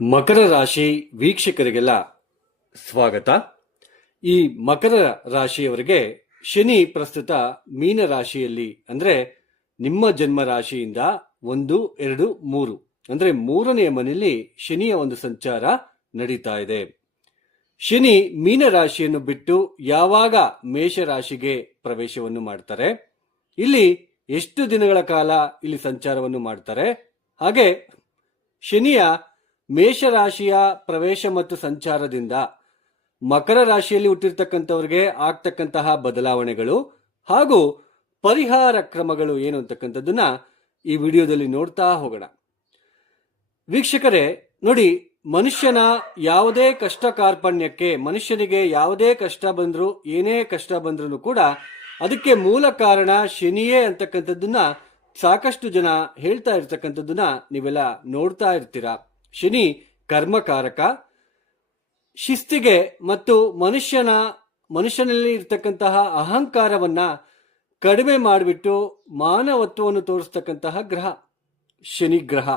ಮಕರ ರಾಶಿ ವೀಕ್ಷಕರಿಗೆಲ್ಲ ಸ್ವಾಗತ. ಈ ಮಕರ ರಾಶಿಯವರಿಗೆ ಶನಿ ಪ್ರಸ್ತುತ ಮೀನ ರಾಶಿಯಲ್ಲಿ ಅಂದ್ರೆ ನಿಮ್ಮ ಜನ್ಮ ರಾಶಿಯಿಂದ 1, 2, 3 ಅಂದ್ರೆ 3ನೇ ಮನೆಯಲ್ಲಿ ಶನಿಯ ಒಂದು ಸಂಚಾರ ನಡೀತಾ ಇದೆ. ಶನಿ ಮೀನ ರಾಶಿಯನ್ನು ಬಿಟ್ಟು ಯಾವಾಗ ಮೇಷ ರಾಶಿಗೆ ಪ್ರವೇಶವನ್ನು ಮಾಡ್ತಾರೆ, ಇಲ್ಲಿ ಎಷ್ಟು ದಿನಗಳ ಕಾಲ ಇಲ್ಲಿ ಸಂಚಾರವನ್ನು ಮಾಡ್ತಾರೆ, ಹಾಗೆ ಶನಿಯ ಮೇಷರಾಶಿಯ ಪ್ರವೇಶ ಮತ್ತು ಸಂಚಾರದಿಂದ ಮಕರ ರಾಶಿಯಲ್ಲಿ ಹುಟ್ಟಿರ್ತಕ್ಕಂಥವ್ರಿಗೆ ಆಗ್ತಕ್ಕಂತಹ ಬದಲಾವಣೆಗಳು ಹಾಗೂ ಪರಿಹಾರ ಕ್ರಮಗಳು ಏನು ಅಂತಕ್ಕಂಥದ್ದನ್ನ ಈ ವಿಡಿಯೋದಲ್ಲಿ ನೋಡ್ತಾ ಹೋಗೋಣ. ವೀಕ್ಷಕರೇ ನೋಡಿ, ಮನುಷ್ಯನ ಯಾವುದೇ ಕಷ್ಟ ಕಾರ್ಪಣ್ಯಕ್ಕೆ, ಮನುಷ್ಯನಿಗೆ ಯಾವುದೇ ಕಷ್ಟ ಬಂದ್ರು, ಏನೇ ಕಷ್ಟ ಬಂದ್ರು ಕೂಡ ಅದಕ್ಕೆ ಮೂಲ ಕಾರಣ ಶನಿಯೇ ಅಂತಕ್ಕಂಥದ್ದನ್ನ ಸಾಕಷ್ಟು ಜನ ಹೇಳ್ತಾ ಇರ್ತಕ್ಕಂಥದ್ದನ್ನ ನೀವೆಲ್ಲ ನೋಡ್ತಾ ಇರ್ತೀರಾ. ಶನಿ ಕರ್ಮಕಾರಕ, ಶಿಸ್ತಿಗೆ ಮತ್ತು ಮನುಷ್ಯನಲ್ಲಿ ಇರ್ತಕ್ಕಂತಹ ಅಹಂಕಾರವನ್ನ ಕಡಿಮೆ ಮಾಡಿಬಿಟ್ಟು ಮಾನವತ್ವವನ್ನು ತೋರಿಸ್ತಕ್ಕಂತಹ ಗ್ರಹ ಶನಿ ಗ್ರಹ.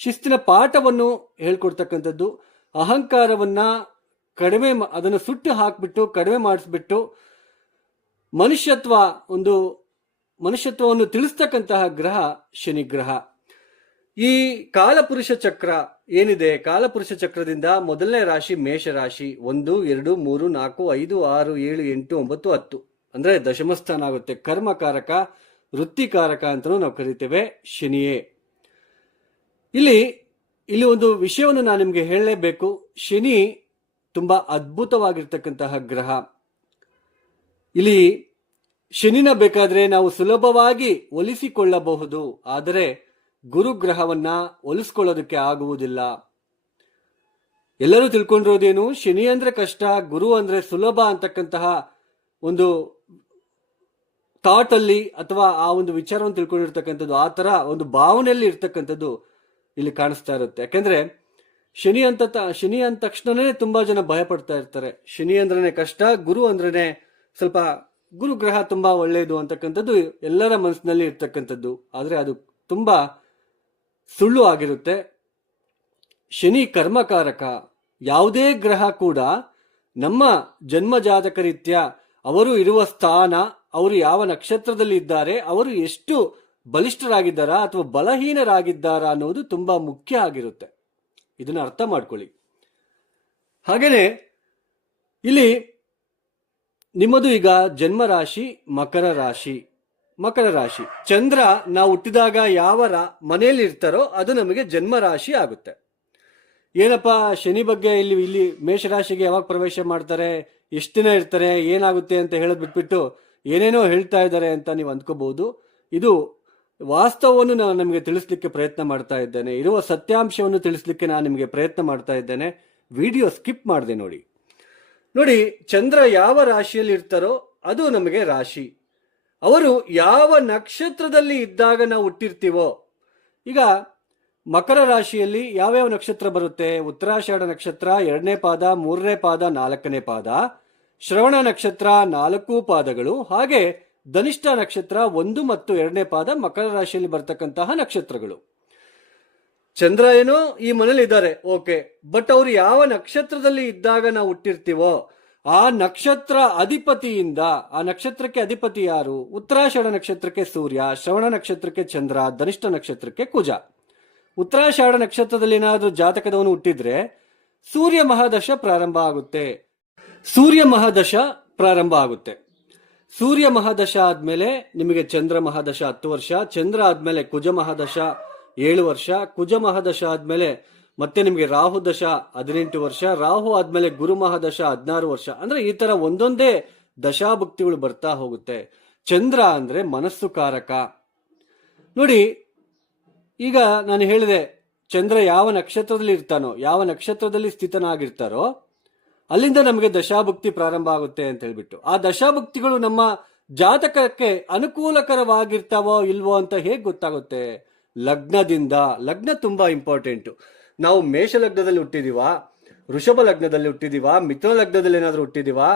ಶಿಸ್ತಿನ ಪಾಠವನ್ನು ಹೇಳ್ಕೊಡ್ತಕ್ಕಂಥದ್ದು, ಅಹಂಕಾರವನ್ನ ಅದನ್ನು ಸುಟ್ಟು ಹಾಕ್ಬಿಟ್ಟು ಕಡಿಮೆ ಮಾಡಿಸ್ಬಿಟ್ಟು ಮನುಷ್ಯತ್ವವನ್ನು ತಿಳಿಸ್ತಕ್ಕಂತಹ ಗ್ರಹ ಶನಿ ಗ್ರಹ. ಈ ಕಾಲಪುರುಷ ಚಕ್ರ ಏನಿದೆ, ಕಾಲಪುರುಷ ಚಕ್ರದಿಂದ ಮೊದಲನೇ ರಾಶಿ ಮೇಷ ರಾಶಿ. 1, 2, 3, 4, 5, 6, 7, 8, 9, 10 ಅಂದ್ರೆ ದಶಮಸ್ಥಾನ ಆಗುತ್ತೆ. ಕರ್ಮಕಾರಕ, ವೃತ್ತಿಕಾರಕ ಅಂತಲೂ ನಾವು ಕರಿತೇವೆ ಶನಿಯೇ. ಇಲ್ಲಿ ಒಂದು ವಿಷಯವನ್ನು ನಾನು ನಿಮಗೆ ಹೇಳಲೇಬೇಕು. ಶನಿ ತುಂಬಾ ಅದ್ಭುತವಾಗಿರ್ತಕ್ಕಂತಹ ಗ್ರಹ. ಇಲ್ಲಿ ಶನಿನ ಬೇಕಾದ್ರೆ ನಾವು ಸುಲಭವಾಗಿ ಒಲಿಸಿಕೊಳ್ಳಬಹುದು, ಆದರೆ ಗುರುಗ್ರಹವನ್ನ ಒಲಿಸ್ಕೊಳ್ಳೋದಕ್ಕೆ ಆಗುವುದಿಲ್ಲ. ಎಲ್ಲರೂ ತಿಳ್ಕೊಂಡಿರೋದೇನು, ಶನಿ ಅಂದ್ರೆ ಕಷ್ಟ, ಗುರು ಅಂದ್ರೆ ಸುಲಭ ಅಂತಕ್ಕಂತಹ ಒಂದು ಥಾಟ್ ಅಲ್ಲಿ ಅಥವಾ ಆ ಒಂದು ವಿಚಾರವನ್ನು ತಿಳ್ಕೊಂಡಿರ್ತಕ್ಕಂಥದ್ದು, ಆ ತರ ಒಂದು ಭಾವನೆಯಲ್ಲಿ ಇರ್ತಕ್ಕಂಥದ್ದು ಇಲ್ಲಿ ಕಾಣಿಸ್ತಾ ಇರುತ್ತೆ. ಯಾಕಂದ್ರೆ ಶನಿ ಅಂದ ತಕ್ಷಣನೇ ತುಂಬಾ ಜನ ಭಯ ಪಡ್ತಾ ಇರ್ತಾರೆ. ಶನಿ ಅಂದ್ರೇನೆ ಕಷ್ಟ, ಗುರು ಅಂದ್ರೇನೆ ಸ್ವಲ್ಪ ಗುರುಗ್ರಹ ತುಂಬಾ ಒಳ್ಳೆಯದು ಅಂತಕ್ಕಂಥದ್ದು ಎಲ್ಲರ ಮನಸ್ಸಿನಲ್ಲಿ ಇರ್ತಕ್ಕಂಥದ್ದು. ಆದ್ರೆ ಅದು ತುಂಬಾ ಸುಳ್ಳು ಆಗಿರುತ್ತೆ. ಶನಿ ಕರ್ಮಕಾರಕ. ಯಾವುದೇ ಗ್ರಹ ಕೂಡ ನಮ್ಮ ಜನ್ಮ ಜಾತಕ ರೀತ್ಯ ಅವರು ಇರುವ ಸ್ಥಾನ, ಅವರು ಯಾವ ನಕ್ಷತ್ರದಲ್ಲಿ ಇದ್ದಾರೆ, ಅವರು ಎಷ್ಟು ಬಲಿಷ್ಠರಾಗಿದ್ದಾರಾ ಅಥವಾ ಬಲಹೀನರಾಗಿದ್ದಾರಾ ಅನ್ನೋದು ತುಂಬಾ ಮುಖ್ಯ ಆಗಿರುತ್ತೆ. ಇದನ್ನ ಅರ್ಥ ಮಾಡ್ಕೊಳ್ಳಿ. ಹಾಗೇನೆ ಇಲ್ಲಿ ನಿಮ್ಮದು ಈಗ ಜನ್ಮ ರಾಶಿ ಮಕರ ರಾಶಿ. ಚಂದ್ರ ನಾವು ಹುಟ್ಟಿದಾಗ ಯಾವ ಮನೆಯಲ್ಲಿ ಇರ್ತಾರೋ ಅದು ನಮಗೆ ಜನ್ಮ ರಾಶಿ ಆಗುತ್ತೆ. ಏನಪ್ಪಾ ಶನಿ ಬಗ್ಗೆ ಇಲ್ಲಿ ಮೇಷರಾಶಿಗೆ ಯಾವಾಗ ಪ್ರವೇಶ ಮಾಡ್ತಾರೆ, ಎಷ್ಟು ದಿನ ಇರ್ತಾರೆ, ಏನಾಗುತ್ತೆ ಅಂತ ಹೇಳೋದು ಬಿಟ್ಬಿಟ್ಟು ಏನೇನೋ ಹೇಳ್ತಾ ಇದ್ದಾರೆ ಅಂತ ನೀವು ಅಂದ್ಕೋಬಹುದು. ಇದು ವಾಸ್ತವವನ್ನು ನಾನು ನಿಮಗೆ ತಿಳಿಸ್ಲಿಕ್ಕೆ ಪ್ರಯತ್ನ ಮಾಡ್ತಾ ಇದ್ದೇನೆ. ಇರುವ ಸತ್ಯಾಂಶವನ್ನು ತಿಳಿಸ್ಲಿಕ್ಕೆ ನಾನು ನಿಮಗೆ ಪ್ರಯತ್ನ ಮಾಡ್ತಾ ಇದ್ದೇನೆ. ವಿಡಿಯೋ ಸ್ಕಿಪ್ ಮಾಡಿದೆ ನೋಡಿ. ಚಂದ್ರ ಯಾವ ರಾಶಿಯಲ್ಲಿ ಇರ್ತಾರೋ ಅದು ನಮಗೆ ರಾಶಿ. ಅವರು ಯಾವ ನಕ್ಷತ್ರದಲ್ಲಿ ಇದ್ದಾಗ ನಾವು ಹುಟ್ಟಿರ್ತೀವೋ, ಈಗ ಮಕರ ರಾಶಿಯಲ್ಲಿ ಯಾವ್ಯಾವ ನಕ್ಷತ್ರ ಬರುತ್ತೆ, ಉತ್ತರಾಷಾಢ ನಕ್ಷತ್ರ 2ನೇ ಪಾದ, 3ನೇ ಪಾದ, 4ನೇ ಪಾದ, ಶ್ರವಣ ನಕ್ಷತ್ರ 4 ಪಾದಗಳು, ಹಾಗೆ ಧನಿಷ್ಠ ನಕ್ಷತ್ರ 1 ಮತ್ತು 2ನೇ ಪಾದ ಮಕರ ರಾಶಿಯಲ್ಲಿ ಬರ್ತಕ್ಕಂತಹ ನಕ್ಷತ್ರಗಳು. ಚಂದ್ರ ಏನೋ ಈ ಮನೇಲಿ ಇದ್ದಾರೆ, ಓಕೆ, ಬಟ್ ಅವ್ರು ಯಾವ ನಕ್ಷತ್ರದಲ್ಲಿ ಇದ್ದಾಗ ನಾವು ಹುಟ್ಟಿರ್ತೀವೋ ಆ ನಕ್ಷತ್ರ ಅಧಿಪತಿಯಿಂದ, ಆ ನಕ್ಷತ್ರಕ್ಕೆ ಅಧಿಪತಿ ಯಾರು, ಉತ್ತರಾಷಾಢ ನಕ್ಷತ್ರಕ್ಕೆ ಸೂರ್ಯ, ಶ್ರವಣ ನಕ್ಷತ್ರಕ್ಕೆ ಚಂದ್ರ, ಧನಿಷ್ಠ ನಕ್ಷತ್ರಕ್ಕೆ ಕುಜ. ಉತ್ತರಾಷಾಢ ನಕ್ಷತ್ರದಲ್ಲಿ ಏನಾದ್ರೂ ಜಾತಕದವನು ಹುಟ್ಟಿದ್ರೆ ಸೂರ್ಯ ಮಹಾದಶ ಪ್ರಾರಂಭ ಆಗುತ್ತೆ. ಸೂರ್ಯ ಮಹಾದಶ ಆದ್ಮೇಲೆ ನಿಮಗೆ ಚಂದ್ರ ಮಹಾದಶ 10 ವರ್ಷ, ಚಂದ್ರ ಆದ್ಮೇಲೆ ಕುಜ ಮಹಾದಶ 7 ವರ್ಷ, ಕುಜ ಮಹಾದಶ ಆದ್ಮೇಲೆ ಮತ್ತೆ ನಿಮಗೆ ರಾಹು ದಶ 18 ವರ್ಷ, ರಾಹು ಆದ್ಮೇಲೆ ಗುರು ಮಹಾದಶ 16 ವರ್ಷ. ಅಂದ್ರೆ ಈ ತರ ಒಂದೊಂದೇ ದಶಾಭುಕ್ತಿಗಳು ಬರ್ತಾ ಹೋಗುತ್ತೆ. ಚಂದ್ರ ಅಂದ್ರೆ ಮನಸ್ಸು ಕಾರಕ. ನೋಡಿ, ಈಗ ನಾನು ಹೇಳಿದೆ ಚಂದ್ರ ಯಾವ ನಕ್ಷತ್ರದಲ್ಲಿ ಇರ್ತಾನೋ, ಯಾವ ನಕ್ಷತ್ರದಲ್ಲಿ ಸ್ಥಿತನಾಗಿರ್ತಾರೋ ಅಲ್ಲಿಂದ ನಮಗೆ ದಶಾಭುಕ್ತಿ ಪ್ರಾರಂಭ ಆಗುತ್ತೆ ಅಂತ ಹೇಳ್ಬಿಟ್ಟು, ಆ ದಶಾಭುಕ್ತಿಗಳು ನಮ್ಮ ಜಾತಕಕ್ಕೆ ಅನುಕೂಲಕರವಾಗಿರ್ತಾವೋ ಇಲ್ವೋ ಅಂತ ಹೇಗೆ ಗೊತ್ತಾಗುತ್ತೆ? ಲಗ್ನದಿಂದ. ಲಗ್ನ ತುಂಬಾ ಇಂಪಾರ್ಟೆಂಟ್. ನಾವು ಮೇಷ ಲಗ್ನದಲ್ಲಿ ಹುಟ್ಟಿದೀವಾ, ವೃಷಭ ಲಗ್ನದಲ್ಲಿ ಹುಟ್ಟಿದೀವಾ, ಮಿಥುನ ಲಗ್ನದಲ್ಲಿ ಏನಾದ್ರೂ ಹುಟ್ಟಿದೀವಾ,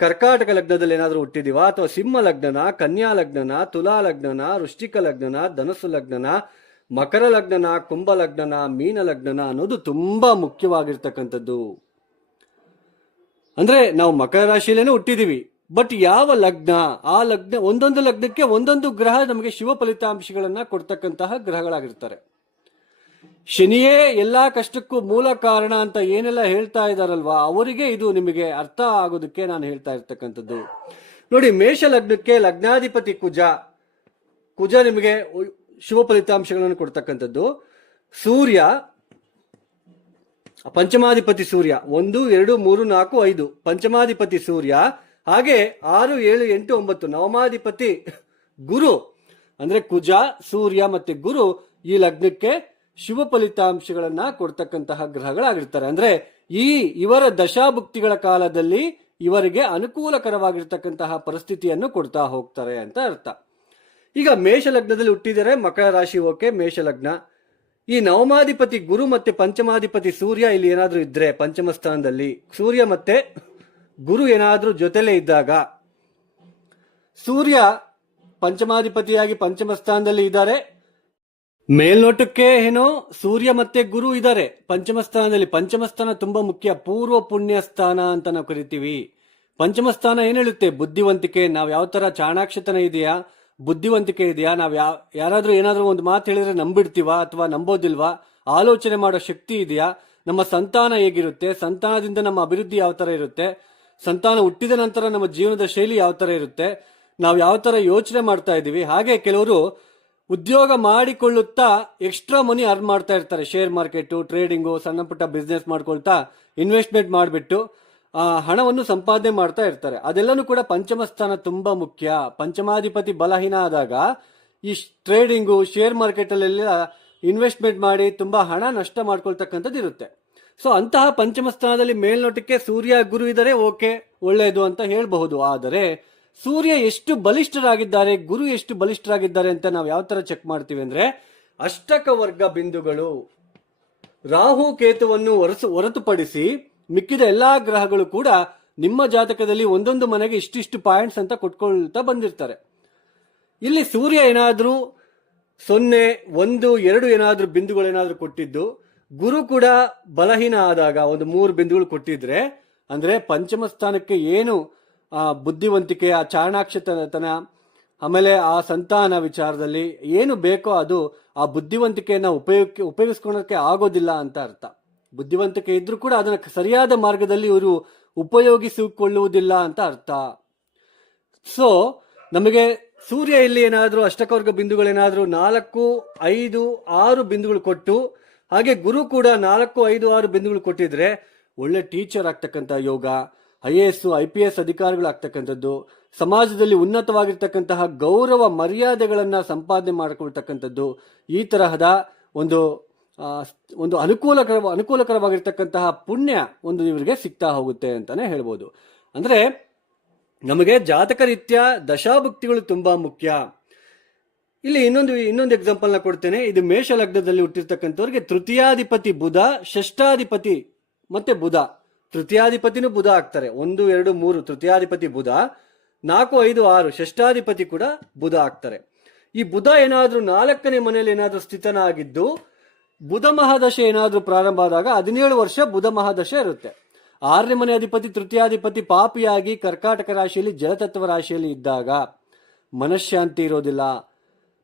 ಕರ್ಕಾಟಕ ಲಗ್ನದಲ್ಲಿ ಏನಾದ್ರೂ ಹುಟ್ಟಿದೀವಾ, ಅಥವಾ ಸಿಂಹ ಲಗ್ನನ, ಕನ್ಯಾ ಲಗ್ನನ, ತುಲಾ ಲಗ್ನನ, ವೃಶ್ಚಿಕ ಲಗ್ನನ, ಧನಸ್ಸು ಲಗ್ನನ, ಮಕರ ಲಗ್ನನ, ಕುಂಭ ಲಗ್ನನ, ಮೀನ ಲಗ್ನನ ಅನ್ನೋದು ತುಂಬಾ ಮುಖ್ಯವಾಗಿರ್ತಕ್ಕಂಥದ್ದು. ಅಂದ್ರೆ ನಾವು ಮಕರ ರಾಶಿಯಲ್ಲೇನೆ ಹುಟ್ಟಿದೀವಿ, ಬಟ್ ಯಾವ ಲಗ್ನ, ಆ ಲಗ್ನ, ಒಂದೊಂದು ಲಗ್ನಕ್ಕೆ ಒಂದೊಂದು ಗ್ರಹ ನಮಗೆ ಶುಭ ಫಲಿತಾಂಶಗಳನ್ನ ಕೊಡ್ತಕ್ಕಂತಹ ಗ್ರಹಗಳಾಗಿರ್ತಾರೆ. ಶನಿಯೇ ಎಲ್ಲಾ ಕಷ್ಟಕ್ಕೂ ಮೂಲ ಕಾರಣ ಅಂತ ಏನೆಲ್ಲ ಹೇಳ್ತಾ ಇದಾರಲ್ವಾ, ಅವರಿಗೆ ಇದು ನಿಮಗೆ ಅರ್ಥ ಆಗೋದಕ್ಕೆ ನಾನು ಹೇಳ್ತಾ ಇರ್ತಕ್ಕಂಥದ್ದು. ನೋಡಿ, ಮೇಷ ಲಗ್ನಕ್ಕೆ ಲಗ್ನಾಧಿಪತಿ ಕುಜ ನಿಮಗೆ ಶುಭ ಫಲಿತಾಂಶಗಳನ್ನು ಕೊಡ್ತಕ್ಕಂಥದ್ದು. ಸೂರ್ಯ ಪಂಚಮಾಧಿಪತಿ ಸೂರ್ಯ 1, 2, 3, 4, 5 ಪಂಚಮಾಧಿಪತಿ ಸೂರ್ಯ. ಹಾಗೆ 6, 7, 8, 9 ನವಮಾಧಿಪತಿ ಗುರು. ಅಂದ್ರೆ ಕುಜ, ಸೂರ್ಯ ಮತ್ತೆ ಗುರು ಈ ಲಗ್ನಕ್ಕೆ ಶುಭ ಫಲಿತಾಂಶಗಳನ್ನ ಕೊಡ್ತಕ್ಕಂತಹ ಗ್ರಹಗಳಾಗಿರ್ತಾರೆ. ಅಂದ್ರೆ ಇವರ ದಶಾಭುಕ್ತಿಗಳ ಕಾಲದಲ್ಲಿ ಇವರಿಗೆ ಅನುಕೂಲಕರವಾಗಿರ್ತಕ್ಕಂತಹ ಪರಿಸ್ಥಿತಿಯನ್ನು ಕೊಡ್ತಾ ಹೋಗ್ತಾರೆ ಅಂತ ಅರ್ಥ. ಈಗ ಮೇಷ ಲಗ್ನದಲ್ಲಿ ಹುಟ್ಟಿದರೆ ಮಕರ ರಾಶಿ ಓಕೆ, ಮೇಷ ಲಗ್ನ. ಈ ನವಮಾಧಿಪತಿ ಗುರು ಮತ್ತೆ ಪಂಚಮಾಧಿಪತಿ ಸೂರ್ಯ ಇಲ್ಲಿ ಏನಾದ್ರೂ ಇದ್ರೆ ಪಂಚಮ ಸ್ಥಾನದಲ್ಲಿ, ಸೂರ್ಯ ಮತ್ತೆ ಗುರು ಏನಾದ್ರೂ ಜೊತೆಲೇ ಇದ್ದಾಗ, ಸೂರ್ಯ ಪಂಚಮಾಧಿಪತಿಯಾಗಿ ಪಂಚಮ ಸ್ಥಾನದಲ್ಲಿ ಇದ್ದಾರೆ, ಮೇಲ್ನೋಟಕ್ಕೆ ಏನೋ ಸೂರ್ಯ ಮತ್ತೆ ಗುರು ಇದ್ದಾರೆ ಪಂಚಮ ಸ್ಥಾನದಲ್ಲಿ. ಪಂಚಮ ಸ್ಥಾನ ತುಂಬಾ ಮುಖ್ಯ, ಪೂರ್ವ ಪುಣ್ಯ ಸ್ಥಾನ ಅಂತ ನಾವು ಕರಿತೀವಿ. ಪಂಚಮ ಸ್ಥಾನ ಏನ್ ಹೇಳುತ್ತೆ? ಬುದ್ಧಿವಂತಿಕೆ. ನಾವ್ ಯಾವ ತರ ಚಾಣಾಕ್ಷತನ ಇದೆಯಾ, ಬುದ್ಧಿವಂತಿಕೆ ಇದೆಯಾ, ನಾವ್ ಯಾರಾದ್ರೂ ಏನಾದ್ರೂ ಒಂದು ಮಾತು ಹೇಳಿದ್ರೆ ನಂಬಿಡ್ತೀವಾ ಅಥವಾ ನಂಬೋದಿಲ್ವಾ, ಆಲೋಚನೆ ಮಾಡೋ ಶಕ್ತಿ ಇದೆಯಾ, ನಮ್ಮ ಸಂತಾನ ಹೇಗಿರುತ್ತೆ, ಸಂತಾನದಿಂದ ನಮ್ಮ ಅಭಿವೃದ್ಧಿ ಯಾವ ತರ ಇರುತ್ತೆ, ಸಂತಾನ ಹುಟ್ಟಿದ ನಂತರ ನಮ್ಮ ಜೀವನದ ಶೈಲಿ ಯಾವ ತರ ಇರುತ್ತೆ, ನಾವು ಯಾವ ತರ ಯೋಚನೆ ಮಾಡ್ತಾ ಇದೀವಿ. ಹಾಗೆ ಕೆಲವರು ಉದ್ಯೋಗ ಮಾಡಿಕೊಳ್ಳುತ್ತಾ ಎಕ್ಸ್ಟ್ರಾ ಮನಿ ಅರ್ನ್ ಮಾಡ್ತಾ ಇರ್ತಾರೆ. ಶೇರ್ ಮಾರ್ಕೆಟ್, ಟ್ರೇಡಿಂಗು, ಸಣ್ಣ ಪುಟ್ಟ ಬಿಸ್ನೆಸ್ ಮಾಡ್ಕೊಳ್ತಾ ಇನ್ವೆಸ್ಟ್ಮೆಂಟ್ ಮಾಡಿಬಿಟ್ಟು ಹಣವನ್ನು ಸಂಪಾದನೆ ಮಾಡ್ತಾ ಇರ್ತಾರೆ. ಅದೆಲ್ಲನೂ ಕೂಡ ಪಂಚಮ ಸ್ಥಾನ ತುಂಬಾ ಮುಖ್ಯ. ಪಂಚಮಾಧಿಪತಿ ಬಲಹೀನ ಆದಾಗ ಈ ಟ್ರೇಡಿಂಗು, ಶೇರ್ ಮಾರ್ಕೆಟ್ ಅಲ್ಲೆಲ್ಲ ಇನ್ವೆಸ್ಟ್ಮೆಂಟ್ ಮಾಡಿ ತುಂಬಾ ಹಣ ನಷ್ಟ ಮಾಡ್ಕೊಳ್ತಕ್ಕಂಥದ್ದು ಇರುತ್ತೆ. ಸೊ ಅಂತಹ ಪಂಚಮ ಸ್ಥಾನದಲ್ಲಿ ಮೇಲ್ನೋಟಕ್ಕೆ ಸೂರ್ಯ ಗುರು ಇದ್ದಾರೆ, ಓಕೆ, ಒಳ್ಳೆಯದು ಅಂತ ಹೇಳಬಹುದು. ಆದರೆ ಸೂರ್ಯ ಎಷ್ಟು ಬಲಿಷ್ಠರಾಗಿದ್ದಾರೆ, ಗುರು ಎಷ್ಟು ಬಲಿಷ್ಠರಾಗಿದ್ದಾರೆ ಅಂತ ನಾವು ಯಾವ ತರ ಚೆಕ್ ಮಾಡ್ತೀವಿ ಅಂದ್ರೆ, ಅಷ್ಟಕ ವರ್ಗ ಬಿಂದುಗಳು, ರಾಹು ಕೇತುವನ್ನು ಹೊರತುಪಡಿಸಿ ಮಿಕ್ಕಿದ ಎಲ್ಲಾ ಗ್ರಹಗಳು ಕೂಡ ನಿಮ್ಮ ಜಾತಕದಲ್ಲಿ ಒಂದೊಂದು ಮನೆಗೆ ಇಷ್ಟಿಷ್ಟು ಪಾಯಿಂಟ್ಸ್ ಅಂತ ಕೊಟ್ಕೊಳ್ತಾ ಬಂದಿರ್ತಾರೆ. ಇಲ್ಲಿ ಸೂರ್ಯ ಏನಾದ್ರೂ 0, 1, 2 ಏನಾದ್ರೂ ಬಿಂದುಗಳೇನಾದ್ರೂ ಕೊಟ್ಟಿದ್ದು, ಗುರು ಕೂಡ ಬಲಹೀನ ಆದಾಗ ಒಂದು 3 ಬಿಂದುಗಳು ಕೊಟ್ಟಿದ್ರೆ, ಅಂದ್ರೆ ಪಂಚಮ ಸ್ಥಾನಕ್ಕೆ ಏನು ಬುದ್ಧಿವಂತಿಕೆ, ಆ ಚಾಣಾಕ್ಷತನ, ಆಮೇಲೆ ಆ ಸಂತಾನ ವಿಚಾರದಲ್ಲಿ ಏನು ಬೇಕೋ ಅದು ಆ ಬುದ್ಧಿವಂತಿಕೆಯನ್ನ ಉಪಯೋಗಿಸ್ಕೊಳ್ಳೋಕೆ ಆಗೋದಿಲ್ಲ ಅಂತ ಅರ್ಥ. ಬುದ್ಧಿವಂತಿಕೆ ಇದ್ರೂ ಕೂಡ ಅದನ್ನ ಸರಿಯಾದ ಮಾರ್ಗದಲ್ಲಿ ಇವರು ಉಪಯೋಗಿಸಿಕೊಳ್ಳುವುದಿಲ್ಲ ಅಂತ ಅರ್ಥ. ಸೊ ನಮಗೆ ಸೂರ್ಯ ಇಲ್ಲಿ ಏನಾದ್ರೂ ಅಷ್ಟಕವರ್ಗ ಬಿಂದುಗಳೇನಾದ್ರೂ 4, 5, 6 ಬಿಂದುಗಳು ಕೊಟ್ಟು, ಹಾಗೆ ಗುರು ಕೂಡ 4, 5, 6 ಬಿಂದುಗಳು ಕೊಟ್ಟಿದ್ರೆ ಒಳ್ಳೆ ಟೀಚರ್ ಆಗ್ತಕ್ಕಂಥ ಯೋಗ, IAS, IPS ಅಧಿಕಾರಿಗಳಾಗ್ತಕ್ಕಂಥದ್ದು, ಸಮಾಜದಲ್ಲಿ ಉನ್ನತವಾಗಿರ್ತಕ್ಕಂತಹ ಗೌರವ ಮರ್ಯಾದೆಗಳನ್ನ ಸಂಪಾದನೆ ಮಾಡಿಕೊಳ್ತಕ್ಕಂಥದ್ದು, ಈ ತರಹದ ಒಂದು ಅನುಕೂಲಕರವಾಗಿರ್ತಕ್ಕಂತಹ ಪುಣ್ಯ ಒಂದು ಇವರಿಗೆ ಸಿಗ್ತಾ ಹೋಗುತ್ತೆ ಅಂತಾನೆ ಹೇಳ್ಬೋದು. ಅಂದ್ರೆ ನಮಗೆ ಜಾತಕ ರೀತ್ಯ ದಶಾಭುಕ್ತಿಗಳು ತುಂಬಾ ಮುಖ್ಯ. ಇಲ್ಲಿ ಇನ್ನೊಂದು ಎಕ್ಸಾಂಪಲ್ ನ ಕೊಡ್ತೇನೆ. ಇದು ಮೇಷ ಲಗ್ನದಲ್ಲಿ ಹುಟ್ಟಿರ್ತಕ್ಕಂಥವ್ರಿಗೆ ತೃತೀಯಾಧಿಪತಿ ಬುಧ, ಷಷ್ಠಾಧಿಪತಿ ಮತ್ತೆ ಬುಧ, ತೃತೀಯಾಧಿಪತಿನೂ ಬುಧ ಆಗ್ತಾರೆ. 1, 2, 3 ತೃತೀಯಾಧಿಪತಿ ಬುಧ, 4, 5, 6 ಷಷ್ಠಾಧಿಪತಿ ಕೂಡ ಬುಧ ಆಗ್ತಾರೆ. ಈ ಬುಧ ಏನಾದ್ರೂ 4ನೇ ಮನೆಯಲ್ಲಿ ಏನಾದ್ರೂ ಸ್ಥಿತನಾಗಿದ್ದು, ಬುಧ ಮಹಾದಶೆ ಏನಾದ್ರೂ ಪ್ರಾರಂಭ ಆದಾಗ 17 ವರ್ಷ ಬುಧ ಮಹಾದಶೆ ಇರುತ್ತೆ. 6ನೇ ಮನೆ ಅಧಿಪತಿ ತೃತೀಯಾಧಿಪತಿ ಪಾಪಿಯಾಗಿ ಕರ್ಕಾಟಕ ರಾಶಿಯಲ್ಲಿ ಜಲತತ್ವ ರಾಶಿಯಲ್ಲಿ ಇದ್ದಾಗ ಮನಃಶಾಂತಿ ಇರೋದಿಲ್ಲ,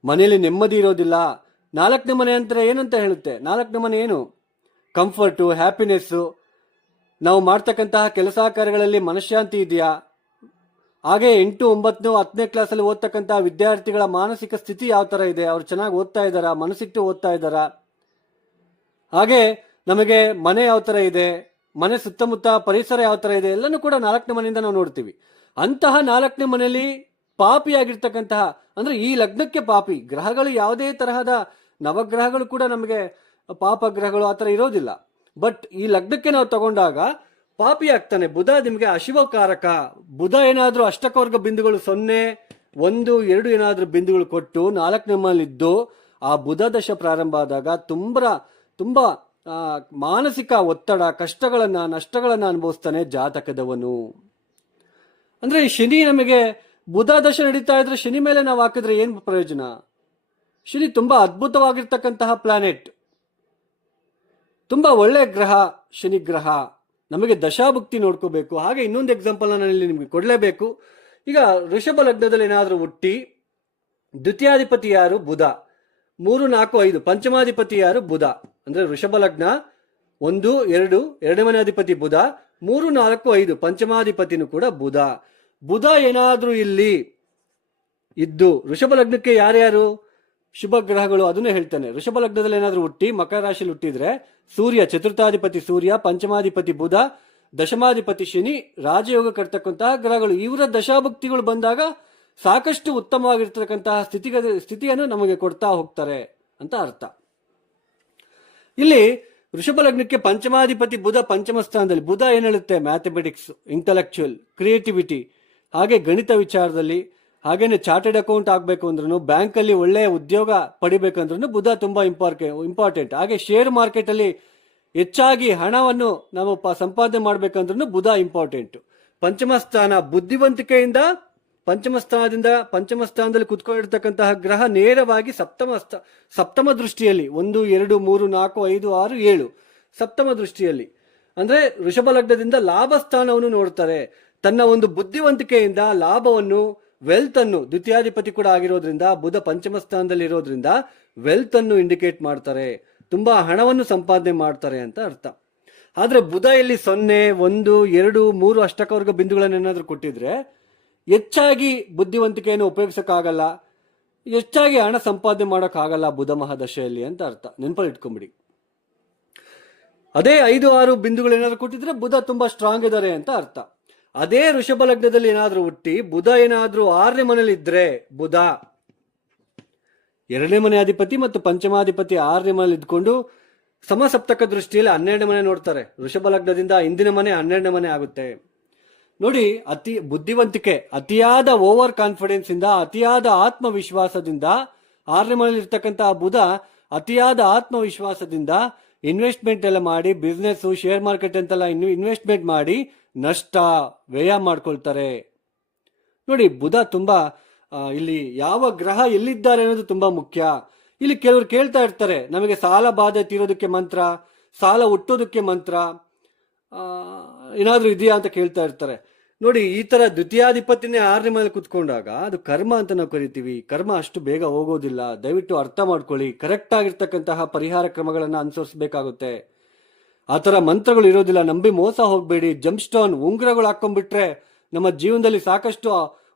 ಮನೆಯಲ್ಲಿ ನೆಮ್ಮದಿ ಇರೋದಿಲ್ಲ. 4ನೇ ಮನೆ ಅಂತ ಏನಂತ ಹೇಳುತ್ತೆ? 4ನೇ ಮನೆ ಏನು? ಕಂಫರ್ಟು, ಹ್ಯಾಪಿನೆಸ್ಸು, ನಾವು ಮಾಡ್ತಕ್ಕಂತಹ ಕೆಲಸ ಕಾರ್ಯಗಳಲ್ಲಿ ಮನಃಶಾಂತಿ ಇದೆಯಾ? ಹಾಗೆ 8, 9, 10ನೇ ಕ್ಲಾಸಲ್ಲಿ ಓದ್ತಕ್ಕಂತಹ ವಿದ್ಯಾರ್ಥಿಗಳ ಮಾನಸಿಕ ಸ್ಥಿತಿ ಯಾವ ತರ ಇದೆ? ಅವ್ರು ಚೆನ್ನಾಗಿ ಓದ್ತಾ ಇದ್ದಾರಾ? ಮನಸ್ಸಿಟ್ಟು ಓದ್ತಾ ಇದ್ದಾರಾ? ಹಾಗೆ ನಮಗೆ ಮನೆ ಯಾವ ತರ ಇದೆ, ಮನೆ ಸುತ್ತಮುತ್ತ ಪರಿಸರ ಯಾವ ತರ ಇದೆ, ಎಲ್ಲನೂ ಕೂಡ 4ನೇ ಮನೆಯಿಂದ ನಾವು ನೋಡ್ತೀವಿ. ಅಂತಹ 4ನೇ ಮನೆಯಲ್ಲಿ ಪಾಪಿಯಾಗಿರ್ತಕ್ಕಂತಹ, ಅಂದ್ರೆ ಈ ಲಗ್ನಕ್ಕೆ ಪಾಪಿ ಗ್ರಹಗಳು, ಯಾವುದೇ ತರಹದ ನವಗ್ರಹಗಳು ಕೂಡ ನಮಗೆ ಪಾಪ ಗ್ರಹಗಳು ಆತರ ಇರೋದಿಲ್ಲ. ಬಟ್ ಈ ಲಗ್ನಕ್ಕೆ ನಾವು ತಗೊಂಡಾಗ ಪಾಪಿ ಆಗ್ತಾನೆ ಬುಧ. ನಿಮಗೆ ಅಶುಭಕಾರಕ ಬುಧ. ಏನಾದ್ರೂ ಅಷ್ಟಕವರ್ಗ ಬಿಂದುಗಳು 0, 1, 2 ಏನಾದ್ರೂ ಬಿಂದುಗಳು ಕೊಟ್ಟು 4ನೇ ಮನೆಯಲ್ಲಿದ್ದು ಆ ಬುಧ ದಶ ಪ್ರಾರಂಭ ಆದಾಗ ತುಂಬಾ ಮಾನಸಿಕ ಒತ್ತಡ, ನಷ್ಟಗಳನ್ನ ಅನುಭವಿಸ್ತಾನೆ ಜಾತಕದವನು. ಅಂದ್ರೆ ಶನಿ, ನಮಗೆ ಬುಧ ದಶ ನಡೀತಾ ಇದ್ರೆ ಶನಿ ಮೇಲೆ ನಾವು ಹಾಕಿದ್ರೆ ಏನ್ ಪ್ರಯೋಜನ? ಶನಿ ತುಂಬಾ ಅದ್ಭುತವಾಗಿರ್ತಕ್ಕಂತಹ ಪ್ಲಾನೆಟ್, ತುಂಬಾ ಒಳ್ಳೆ ಗ್ರಹ ಶನಿ ಗ್ರಹ. ನಮಗೆ ದಶಾಭುಕ್ತಿ ನೋಡ್ಕೋಬೇಕು. ಹಾಗೆ ಇನ್ನೊಂದು ಎಕ್ಸಾಂಪಲ್ ನಾನು ಇಲ್ಲಿ ನಿಮಗೆ ಕೊಡಲೇಬೇಕು. ಈಗ ಋಷಭ ಲಗ್ನದಲ್ಲಿ ಏನಾದರೂ ಹುಟ್ಟಿ ದ್ವಿತೀಯಾಧಿಪತಿ ಯಾರು? ಬುಧ. 3, 4, 5 ಪಂಚಮಾಧಿಪತಿ ಯಾರು? ಬುಧ. ಅಂದ್ರೆ ಋಷಭ ಲಗ್ನ 1, 2 ಎರಡನೇ ಮನೆ ಅಧಿಪತಿ ಬುಧ, 3, 4, 5 ಪಂಚಮಾಧಿಪತಿನೂ ಕೂಡ ಬುಧ. ಬುಧ ಏನಾದ್ರೂ ಇಲ್ಲಿ ಇದ್ದು, ಋಷಭ ಲಗ್ನಕ್ಕೆ ಯಾರ್ಯಾರು ಶುಭ ಗ್ರಹಗಳು ಅದನ್ನೇ ಹೇಳ್ತಾನೆ. ಋಷಭ ಲಗ್ನದಲ್ಲಿ ಏನಾದ್ರೂ ಹುಟ್ಟಿ ಮಕರ ರಾಶಿಯಲ್ಲಿ ಹುಟ್ಟಿದ್ರೆ ಸೂರ್ಯ, ಚತುರ್ಥಾಧಿಪತಿ ಸೂರ್ಯ, ಪಂಚಮಾಧಿಪತಿ ಬುಧ, ದಶಮಾಧಿಪತಿ ಶನಿ, ರಾಜಯೋಗ ಕರ್ತಕ್ಕಂತಹ ಗ್ರಹಗಳು. ಇವರ ದಶಾಭುಕ್ತಿಗಳು ಬಂದಾಗ ಸಾಕಷ್ಟು ಉತ್ತಮವಾಗಿರ್ತಕ್ಕಂತಹ ಸ್ಥಿತಿಯನ್ನು ನಮಗೆ ಕೊಡ್ತಾ ಹೋಗ್ತಾರೆ ಅಂತ ಅರ್ಥ. ಇಲ್ಲಿ ವೃಷಭ ಲಗ್ನಕ್ಕೆ ಪಂಚಮಾಧಿಪತಿ ಬುಧ ಪಂಚಮ ಸ್ಥಾನದಲ್ಲಿ. ಬುಧ ಏನ್ ಹೇಳುತ್ತೆ? ಮ್ಯಾಥಮೆಟಿಕ್ಸ್, ಇಂಟೆಲೆಕ್ಚುಯಲ್, ಕ್ರಿಯೇಟಿವಿಟಿ, ಹಾಗೆ ಗಣಿತ ವಿಚಾರದಲ್ಲಿ, ಹಾಗೇನೆ ಚಾರ್ಟೆಡ್ ಅಕೌಂಟ್ ಆಗ್ಬೇಕು ಅಂದ್ರೂ, ಬ್ಯಾಂಕ್ ಅಲ್ಲಿ ಒಳ್ಳೆಯ ಉದ್ಯೋಗ ಪಡಿಬೇಕಂದ್ರೂ ಬುಧ ತುಂಬಾ ಇಂಪಾರ್ಟೆಂಟ್. ಹಾಗೆ ಶೇರ್ ಮಾರ್ಕೆಟ್ ಅಲ್ಲಿ ಹೆಚ್ಚಾಗಿ ಹಣವನ್ನು ನಾವು ಸಂಪಾದನೆ ಮಾಡ್ಬೇಕಂದ್ರೂ ಬುಧ ಇಂಪಾರ್ಟೆಂಟ್. ಪಂಚಮ ಸ್ಥಾನ ಬುದ್ಧಿವಂತಿಕೆಯಿಂದ, ಪಂಚಮ ಸ್ಥಾನದಲ್ಲಿ ಕುತ್ಕೊಂಡಿರ್ತಕ್ಕಂತಹ ಗ್ರಹ ನೇರವಾಗಿ ಸಪ್ತಮ ದೃಷ್ಟಿಯಲ್ಲಿ 1, 2, 3, 4, 5, 6, 7 ಸಪ್ತಮ ದೃಷ್ಟಿಯಲ್ಲಿ ಅಂದ್ರೆ ಋಷಭ ಲಗ್ನದಿಂದ ಲಾಭ ಸ್ಥಾನವನ್ನು ನೋಡ್ತಾರೆ. ತನ್ನ ಒಂದು ಬುದ್ಧಿವಂತಿಕೆಯಿಂದ ಲಾಭವನ್ನು, ವೆಲ್ತ್ ಅನ್ನು, ದ್ವಿತೀಯಾಧಿಪತಿ ಕೂಡ ಆಗಿರೋದ್ರಿಂದ ಬುಧ ಪಂಚಮ ಸ್ಥಾನದಲ್ಲಿ ಇರೋದ್ರಿಂದ ವೆಲ್ತ್ ಅನ್ನು ಇಂಡಿಕೇಟ್ ಮಾಡ್ತಾರೆ, ತುಂಬಾ ಹಣವನ್ನು ಸಂಪಾದನೆ ಮಾಡ್ತಾರೆ ಅಂತ ಅರ್ಥ. ಆದ್ರೆ ಬುಧ ಇಲ್ಲಿ 0, 1, 2, 3 ಅಷ್ಟಕವರ್ಗ ಬಿಂದುಗಳನ್ನೇನಾದ್ರೂ ಕೊಟ್ಟಿದ್ರೆ ಹೆಚ್ಚಾಗಿ ಬುದ್ಧಿವಂತಿಕೆಯನ್ನು ಉಪಯೋಗಿಸಕ್ಕಾಗಲ್ಲ, ಹೆಚ್ಚಾಗಿ ಹಣ ಸಂಪಾದನೆ ಮಾಡೋಕ್ಕಾಗಲ್ಲ ಬುಧ ಮಹಾದಶೆಯಲ್ಲಿ ಅಂತ ಅರ್ಥ. ನೆನಪಲ್ಲಿ ಇಟ್ಕೊಂಬಿಡಿ. ಅದೇ 5, 6 ಬಿಂದುಗಳು ಏನಾದ್ರು ಕೊಟ್ಟಿದ್ರೆ ಬುಧ ತುಂಬಾ ಸ್ಟ್ರಾಂಗ್ ಇದ್ದಾರೆ ಅಂತ ಅರ್ಥ. ಅದೇ ಋಷಭ ಲಗ್ನದಲ್ಲಿ ಏನಾದ್ರೂ ಹುಟ್ಟಿ ಬುಧ ಏನಾದ್ರೂ 6ನೇ ಮನೇಲಿ ಇದ್ರೆ, ಬುಧ 2ನೇ ಮನೆ ಅಧಿಪತಿ ಮತ್ತು ಪಂಚಮಾಧಿಪತಿ 6ನೇ ಮನೇಲಿ ಇದ್ಕೊಂಡು ಸಮಸಪ್ತಕ ದೃಷ್ಟಿಯಲ್ಲಿ 12ನೇ ಮನೆ ನೋಡ್ತಾರೆ. ಋಷಭ ಲಗ್ನದಿಂದ ಹಿಂದಿನ ಮನೆ 12ನೇ ಮನೆ ಆಗುತ್ತೆ. ನೋಡಿ, ಅತಿ ಬುದ್ಧಿವಂತಿಕೆ, ಅತಿಯಾದ ಓವರ್ ಕಾನ್ಫಿಡೆನ್ಸ್ ಇಂದ, ಅತಿಯಾದ ಆತ್ಮವಿಶ್ವಾಸದಿಂದ 6ನೇ ಮನೇಲಿ ಇರ್ತಕ್ಕಂತಹ ಬುಧ ಅತಿಯಾದ ಆತ್ಮವಿಶ್ವಾಸದಿಂದ ಇನ್ವೆಸ್ಟ್ಮೆಂಟ್ ಎಲ್ಲ ಮಾಡಿ, ಬಿಸ್ನೆಸ್, ಶೇರ್ ಮಾರ್ಕೆಟ್ ಅಂತೆಲ್ಲ ಇನ್ವೆಸ್ಟ್ಮೆಂಟ್ ಮಾಡಿ ನಷ್ಟ, ವ್ಯಯ ಮಾಡ್ಕೊಳ್ತಾರೆ. ನೋಡಿ, ಬುಧ ತುಂಬಾ ಇಲ್ಲಿ ಯಾವ ಗ್ರಹ ಎಲ್ಲಿದ್ದಾರೆ ಅನ್ನೋದು ತುಂಬಾ ಮುಖ್ಯ. ಇಲ್ಲಿ ಕೆಲವರು ಕೇಳ್ತಾ ಇರ್ತಾರೆ, ನಮಗೆ ಸಾಲ ಬಾಧೆ ತೀರೋದಕ್ಕೆ ಮಂತ್ರ, ಸಾಲ ಹುಟ್ಟೋದಕ್ಕೆ ಮಂತ್ರ ಏನಾದ್ರೂ ಇದೆಯಾ ಅಂತ ಕೇಳ್ತಾ ಇರ್ತಾರೆ. ನೋಡಿ, ಈ ತರ ದ್ವಿತೀಯಾಧಿಪತಿನೇ 6ನೇ ಮೇಲೆ ಕುತ್ಕೊಂಡಾಗ ಅದು ಕರ್ಮ ಅಂತ ನಾವು ಕರಿತೀವಿ. ಕರ್ಮ ಅಷ್ಟು ಬೇಗ ಹೋಗೋದಿಲ್ಲ. ದಯವಿಟ್ಟು ಅರ್ಥ ಮಾಡ್ಕೊಳ್ಳಿ. ಕರೆಕ್ಟ್ ಆಗಿರ್ತಕ್ಕಂತಹ ಪರಿಹಾರ ಕ್ರಮಗಳನ್ನ ಅನುಸರಿಸಬೇಕಾಗುತ್ತೆ. ಆ ತರ ಮಂತ್ರಗಳು ಇರೋದಿಲ್ಲ. ನಂಬಿ ಮೋಸ ಹೋಗ್ಬೇಡಿ. ಜಂಪ್ ಸ್ಟೋನ್ ಉಂಗುರಗಳು ಹಾಕೊಂಡ್ಬಿಟ್ರೆ ನಮ್ಮ ಜೀವನದಲ್ಲಿ ಸಾಕಷ್ಟು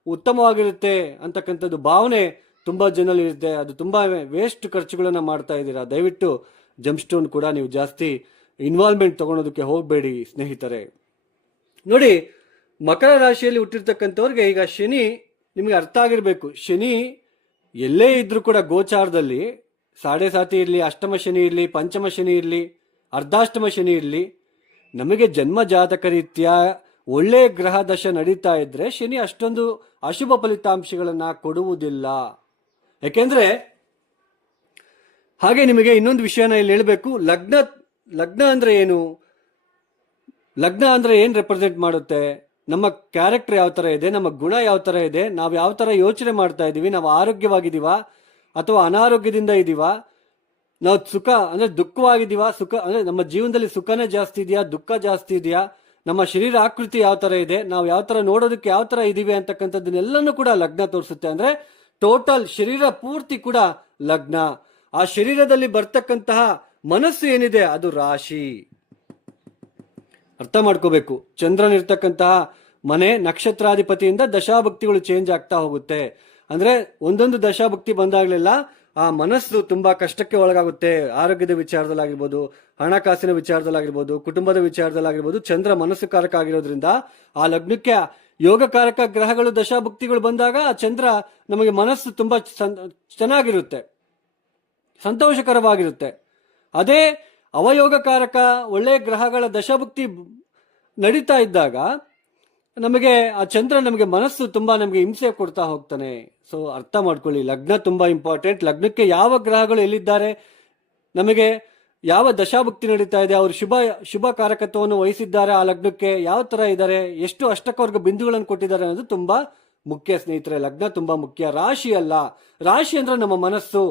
ಉತ್ತಮವಾಗಿರುತ್ತೆ ಅಂತಕ್ಕಂಥದ್ದು ಭಾವನೆ ತುಂಬಾ ಜನರಲ್ಲಿ ಇರುತ್ತೆ. ಅದು ತುಂಬಾ ವೇಸ್ಟ್ ಖರ್ಚುಗಳನ್ನ ಮಾಡ್ತಾ ಇದ್ದೀರಾ. ದಯವಿಟ್ಟು ಜಂಪ್ ಸ್ಟೋನ್ ಕೂಡ ನೀವು ಜಾಸ್ತಿ ಇನ್ವಾಲ್ವ್ಮೆಂಟ್ ತಗೊಳೋದಕ್ಕೆ ಹೋಗಬೇಡಿ ಸ್ನೇಹಿತರೆ. ನೋಡಿ, ಮಕರ ರಾಶಿಯಲ್ಲಿ ಹುಟ್ಟಿರ್ತಕ್ಕಂಥವ್ರಿಗೆ ಈಗ ಶನಿ ನಿಮಗೆ ಅರ್ಥ ಆಗಿರ್ಬೇಕು. ಶನಿ ಎಲ್ಲೇ ಇದ್ರೂ ಕೂಡ ಗೋಚಾರದಲ್ಲಿ ಸಾಡೆ ಸಾತಿ ಇರಲಿ, ಅಷ್ಟಮ ಶನಿ ಇರಲಿ, ಪಂಚಮ ಶನಿ ಇರಲಿ, ಅರ್ಧಾಷ್ಟಮ ಶನಿ ಇರಲಿ, ನಮಗೆ ಜನ್ಮ ಜಾತಕ ರೀತ್ಯ ಒಳ್ಳೆ ಗ್ರಹ ದಶ ನಡೀತಾ ಇದ್ರೆ ಶನಿ ಅಷ್ಟೊಂದು ಅಶುಭ ಫಲಿತಾಂಶಗಳನ್ನ ಕೊಡುವುದಿಲ್ಲ. ಯಾಕೆಂದ್ರೆ ಹಾಗೆ ನಿಮಗೆ ಇನ್ನೊಂದು ವಿಷಯನ ಇಲ್ಲಿ ಹೇಳಬೇಕು. ಲಗ್ನ ಅಂದ್ರೆ ಏನು? ಲಗ್ನ ಅಂದ್ರೆ ಏನ್ ರೆಪ್ರೆಸೆಂಟ್ ಮಾಡುತ್ತೆ? ನಮ್ಮ ಕ್ಯಾರೆಕ್ಟರ್ ಯಾವ ತರ ಇದೆ, ನಮ್ಮ ಗುಣ ಯಾವ ತರ ಇದೆ, ನಾವು ಯಾವ ತರ ಯೋಚನೆ ಮಾಡ್ತಾ ಇದೀವಿ, ನಾವು ಆರೋಗ್ಯವಾಗಿದ್ದೀವಾ ಅಥವಾ ಅನಾರೋಗ್ಯದಿಂದ ಇದೀವಾ, ನಾವು ಸುಖ ಅಂದ್ರೆ ದುಃಖವಾಗಿದ್ದೀವಾ, ಸುಖ ಅಂದ್ರೆ ನಮ್ಮ ಜೀವನದಲ್ಲಿ ಸುಖನೇ ಜಾಸ್ತಿ ಇದೆಯಾ, ದುಃಖ ಜಾಸ್ತಿ ಇದೆಯಾ, ನಮ್ಮ ಶರೀರ ಆಕೃತಿ ಯಾವ ತರ ಇದೆ, ನಾವು ಯಾವ ತರ ನೋಡೋದಕ್ಕೆ ಯಾವ ತರ ಇದೀವಿ ಅಂತಕ್ಕಂಥದ್ದನ್ನೆಲ್ಲನೂ ಕೂಡ ಲಗ್ನ ತೋರಿಸುತ್ತೆ. ಅಂದ್ರೆ ಟೋಟಲ್ ಶರೀರ ಪೂರ್ತಿ ಕೂಡ ಲಗ್ನ. ಆ ಶರೀರದಲ್ಲಿ ಬರ್ತಕ್ಕಂತಹ ಮನಸ್ಸು ಏನಿದೆ ಅದು ರಾಶಿ. ಅರ್ಥ ಮಾಡ್ಕೋಬೇಕು. ಚಂದ್ರನ್ ಇರ್ತಕ್ಕಂತಹ ಮನೆ ನಕ್ಷತ್ರಾಧಿಪತಿಯಿಂದ ದಶಾಭಕ್ತಿಗಳು ಚೇಂಜ್ ಆಗ್ತಾ ಹೋಗುತ್ತೆ. ಅಂದ್ರೆ ಒಂದೊಂದು ದಶಾಭಕ್ತಿ ಬಂದಾಗ್ಲೆಲ್ಲ ಆ ಮನಸ್ಸು ತುಂಬಾ ಕಷ್ಟಕ್ಕೆ ಒಳಗಾಗುತ್ತೆ. ಆರೋಗ್ಯದ ವಿಚಾರದಲ್ಲಾಗಿರ್ಬೋದು, ಹಣಕಾಸಿನ ವಿಚಾರದಲ್ಲಾಗಿರ್ಬೋದು, ಕುಟುಂಬದ ವಿಚಾರದಲ್ಲಾಗಿರ್ಬೋದು. ಚಂದ್ರ ಮನಸ್ಸು ಕಾರಕ ಆಗಿರೋದ್ರಿಂದ ಆ ಲಗ್ನಕ್ಕೆ ಯೋಗಕಾರಕ ಗ್ರಹಗಳು ದಶಾಭಕ್ತಿಗಳು ಬಂದಾಗ ಆ ಚಂದ್ರ ನಮಗೆ ಮನಸ್ಸು ತುಂಬಾ ಚೆನ್ನಾಗಿರುತ್ತೆ, ಸಂತೋಷಕರವಾಗಿರುತ್ತೆ. ಅದೇ ಅವಯೋಗಕಾರಕ ಒಳ್ಳೆಯ ಗ್ರಹಗಳ ದಶಾಭುಕ್ತಿ ನಡೀತಾ ಇದ್ದಾಗ ನಮಗೆ ಆ ಚಂದ್ರ ನಮಗೆ ಮನಸ್ಸು ತುಂಬಾ ನಮಗೆ ಹಿಂಸೆ ಕೊಡ್ತಾ ಹೋಗ್ತಾನೆ. ಸೊ ಅರ್ಥ ಮಾಡ್ಕೊಳ್ಳಿ, ಲಗ್ನ ತುಂಬಾ ಇಂಪಾರ್ಟೆಂಟ್. ಲಗ್ನಕ್ಕೆ ಯಾವ ಗ್ರಹಗಳು ಎಲ್ಲಿದ್ದಾರೆ, ನಮಗೆ ಯಾವ ದಶಾಭುಕ್ತಿ ನಡೀತಾ ಇದೆ, ಅವರು ಶುಭ ಕಾರಕತ್ವವನ್ನು ವಹಿಸಿದ್ದಾರೆ, ಆ ಲಗ್ನಕ್ಕೆ ಯಾವ ತರ ಇದ್ದಾರೆ, ಎಷ್ಟು ಅಷ್ಟಕವರ್ಗ ಬಿಂದುಗಳನ್ನು ಕೊಟ್ಟಿದ್ದಾರೆ ಅನ್ನೋದು ತುಂಬಾ ಮುಖ್ಯ ಸ್ನೇಹಿತರೆ. ಲಗ್ನ ತುಂಬಾ ಮುಖ್ಯ, ರಾಶಿ ಅಲ್ಲ. ರಾಶಿ ಅಂದ್ರೆ ನಮ್ಮ ಮನಸ್ಸು.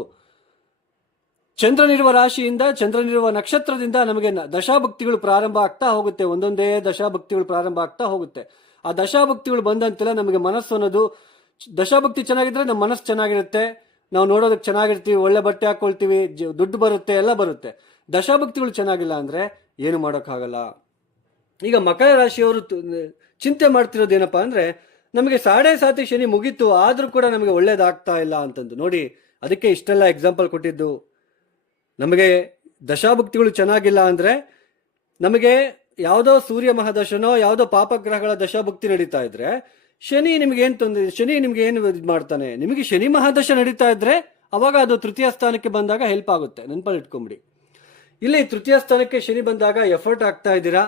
ಚಂದ್ರನಿರುವ ರಾಶಿಯಿಂದ, ಚಂದ್ರನಿರುವ ನಕ್ಷತ್ರದಿಂದ ನಮಗೆ ದಶಾಭಕ್ತಿಗಳು ಪ್ರಾರಂಭ ಆಗ್ತಾ ಹೋಗುತ್ತೆ. ಒಂದೊಂದೇ ದಶಾಭಕ್ತಿಗಳು ಪ್ರಾರಂಭ ಆಗ್ತಾ ಹೋಗುತ್ತೆ. ಆ ದಶಾಭಕ್ತಿಗಳು ಬಂದಂತೆಲ್ಲ ನಮಗೆ ಮನಸ್ಸು ಅನ್ನೋದು, ದಶಾಭಕ್ತಿ ಚೆನ್ನಾಗಿದ್ರೆ ನಮ್ಮ ಮನಸ್ಸು ಚೆನ್ನಾಗಿರುತ್ತೆ, ನಾವು ನೋಡೋದಕ್ಕೆ ಚೆನ್ನಾಗಿರ್ತೀವಿ, ಒಳ್ಳೆ ಬಟ್ಟೆ ಹಾಕೊಳ್ತೀವಿ, ದುಡ್ಡು ಬರುತ್ತೆ, ಎಲ್ಲ ಬರುತ್ತೆ. ದಶಾಭಕ್ತಿಗಳು ಚೆನ್ನಾಗಿಲ್ಲ ಅಂದ್ರೆ ಏನು ಮಾಡೋಕ್ಕಾಗಲ್ಲ. ಈಗ ಮಕರ ರಾಶಿಯವರು ಚಿಂತೆ ಮಾಡ್ತಿರೋದೇನಪ್ಪಾ ಅಂದ್ರೆ, ನಮಗೆ 7.5 ಶನಿ ಮುಗೀತು, ಆದ್ರೂ ಕೂಡ ನಮಗೆ ಒಳ್ಳೇದಾಗ್ತಾ ಇಲ್ಲ ಅಂತಂದು. ನೋಡಿ, ಅದಕ್ಕೆ ಇಷ್ಟೆಲ್ಲ ಎಕ್ಸಾಂಪಲ್ ಕೊಟ್ಟಿದ್ದು. ನಮಗೆ ದಶಾಭಕ್ತಿಗಳು ಚೆನ್ನಾಗಿಲ್ಲ ಅಂದ್ರೆ, ನಮಗೆ ಯಾವುದೋ ಸೂರ್ಯ ಮಹಾದಶನೋ ಯಾವುದೋ ಪಾಪಗ್ರಹಗಳ ದಶಾಭಕ್ತಿ ನಡೀತಾ ಇದ್ರೆ ಶನಿ ನಿಮ್ಗೆ ಏನ್ ತೊಂದರೆ, ಶನಿ ನಿಮ್ಗೆ ಏನು ಮಾಡ್ತಾನೆ, ನಿಮಗೆ ಶನಿ ಮಹಾದಶ ನಡೀತಾ ಇದ್ರೆ ಅವಾಗ ಅದು ತೃತೀಯ ಸ್ಥಾನಕ್ಕೆ ಬಂದಾಗ ಹೆಲ್ಪ್ ಆಗುತ್ತೆ. ನೆನಪಲ್ಲಿ ಇಟ್ಕೊಂಬಿಡಿ. ಇಲ್ಲಿ ತೃತೀಯ ಸ್ಥಾನಕ್ಕೆ ಶನಿ ಬಂದಾಗ ಎಫರ್ಟ್ ಆಗ್ತಾ ಇದ್ದೀರಾ.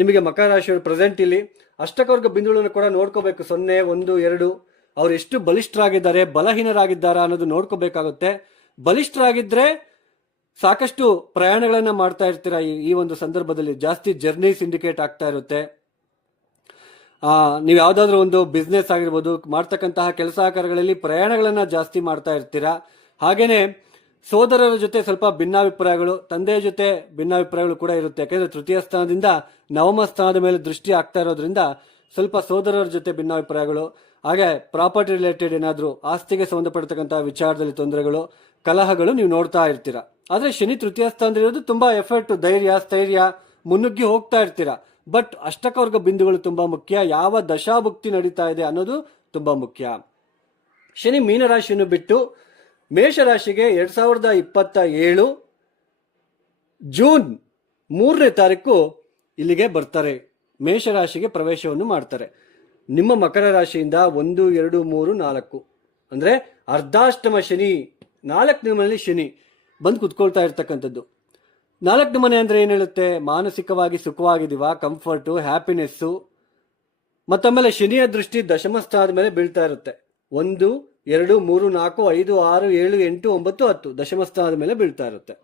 ನಿಮಗೆ ಮಕರ ರಾಶಿಯವರು ಪ್ರೆಸೆಂಟ್ ಇಲ್ಲಿ ಅಷ್ಟಕವರ್ಗ ಬಿಂದುಗಳನ್ನು ಕೂಡ ನೋಡ್ಕೋಬೇಕು. 0, 1, 2 ಅವ್ರು ಎಷ್ಟು ಬಲಿಷ್ಠರಾಗಿದ್ದಾರೆ, ಬಲಹೀನರಾಗಿದ್ದಾರಾ ಅನ್ನೋದು ನೋಡ್ಕೋಬೇಕಾಗುತ್ತೆ. ಬಲಿಷ್ಠರಾಗಿದ್ರೆ ಸಾಕಷ್ಟು ಪ್ರಯಾಣಗಳನ್ನ ಮಾಡ್ತಾ ಇರ್ತೀರಾ. ಈ ಒಂದು ಸಂದರ್ಭದಲ್ಲಿ ಜಾಸ್ತಿ ಜರ್ನೀಸ್ ಇಂಡಿಕೇಟ್ ಆಗ್ತಾ ಇರುತ್ತೆ. ನೀವು ಯಾವ್ದಾದ್ರು ಒಂದು ಬಿಸ್ನೆಸ್ ಆಗಿರ್ಬೋದು, ಮಾಡ್ತಕ್ಕಂತಹ ಕೆಲಸ ಕಾರ್ಯಗಳಲ್ಲಿ ಪ್ರಯಾಣಗಳನ್ನ ಜಾಸ್ತಿ ಮಾಡ್ತಾ ಇರ್ತೀರಾ. ಹಾಗೇನೆ ಸೋದರರ ಜೊತೆ ಸ್ವಲ್ಪ ಭಿನ್ನಾಭಿಪ್ರಾಯಗಳು, ತಂದೆಯ ಜೊತೆ ಭಿನ್ನಾಭಿಪ್ರಾಯಗಳು ಕೂಡ ಇರುತ್ತೆ. ಯಾಕಂದ್ರೆ ತೃತೀಯ ಸ್ಥಾನದಿಂದ ನವಮ ಸ್ಥಾನದ ಮೇಲೆ ದೃಷ್ಟಿ ಆಗ್ತಾ ಇರೋದ್ರಿಂದ ಸ್ವಲ್ಪ ಸೋದರರ ಜೊತೆ ಭಿನ್ನಾಭಿಪ್ರಾಯಗಳು, ಹಾಗೆ ಪ್ರಾಪರ್ಟಿ ರಿಲೇಟೆಡ್ ಏನಾದ್ರು ಆಸ್ತಿಗೆ ಸಂಬಂಧಪಡ್ತಕ್ಕಂತಹ ವಿಚಾರದಲ್ಲಿ ತೊಂದರೆಗಳು, ಕಲಹಗಳು ನೀವು ನೋಡ್ತಾ ಇರ್ತೀರಾ. ಆದ್ರೆ ಶನಿ ತೃತೀಯ ಸ್ಥಾನದಲ್ಲಿರೋದು ತುಂಬಾ ಎಫರ್ಟ್, ಧೈರ್ಯ, ಸ್ಥೈರ್ಯ, ಮುನ್ನುಗ್ಗಿ ಹೋಗ್ತಾ ಇರ್ತೀರಾ. ಬಟ್ ಅಷ್ಟಕವರ್ಗ ಬಿಂದುಗಳು ತುಂಬಾ ಮುಖ್ಯ. ಯಾವ ದಶಾಭುಕ್ತಿ ನಡೀತಾ ಇದೆ ಅನ್ನೋದು ತುಂಬಾ ಮುಖ್ಯ. ಶನಿ ಮೀನರಾಶಿಯನ್ನು ಬಿಟ್ಟು ಮೇಷರಾಶಿಗೆ 2027 ಜೂನ್ 3ನೇ ತಾರೀಕು ಇಲ್ಲಿಗೆ ಬರ್ತಾರೆ. ಮೇಷರಾಶಿಗೆ ಪ್ರವೇಶವನ್ನು ಮಾಡ್ತಾರೆ. ನಿಮ್ಮ ಮಕರ ರಾಶಿಯಿಂದ 1, 2, 3, 4 ಅಂದ್ರೆ ಅರ್ಧಾಷ್ಟಮ ಶನಿ, 4ನೇ ಮನೆಯಲ್ಲಿ ಶನಿ ಬಂದು ಕುತ್ಕೊಳ್ತಾ ಇರ್ತಕ್ಕಂಥದ್ದು. 4ನೇ ಮನೆ ಅಂದ್ರೆ ಏನ್ ಹೇಳುತ್ತೆ? ಮಾನಸಿಕವಾಗಿ ಸುಖವಾಗಿದೀವಾ, ಕಂಫರ್ಟು, ಹ್ಯಾಪಿನೆಸ್ಸು. ಮತ್ತಮೇಲೆ ಶನಿಯ ದೃಷ್ಟಿ ದಶಮ ಸ್ಥಾನದ ಮೇಲೆ ಬೀಳ್ತಾ ಇರುತ್ತೆ. 1, 2, 3, 4, 5, 6, 7, 8, 9, 10 ದಶಮ ಸ್ಥಾನದ ಮೇಲೆ ಬೀಳ್ತಾ ಇರುತ್ತೆ.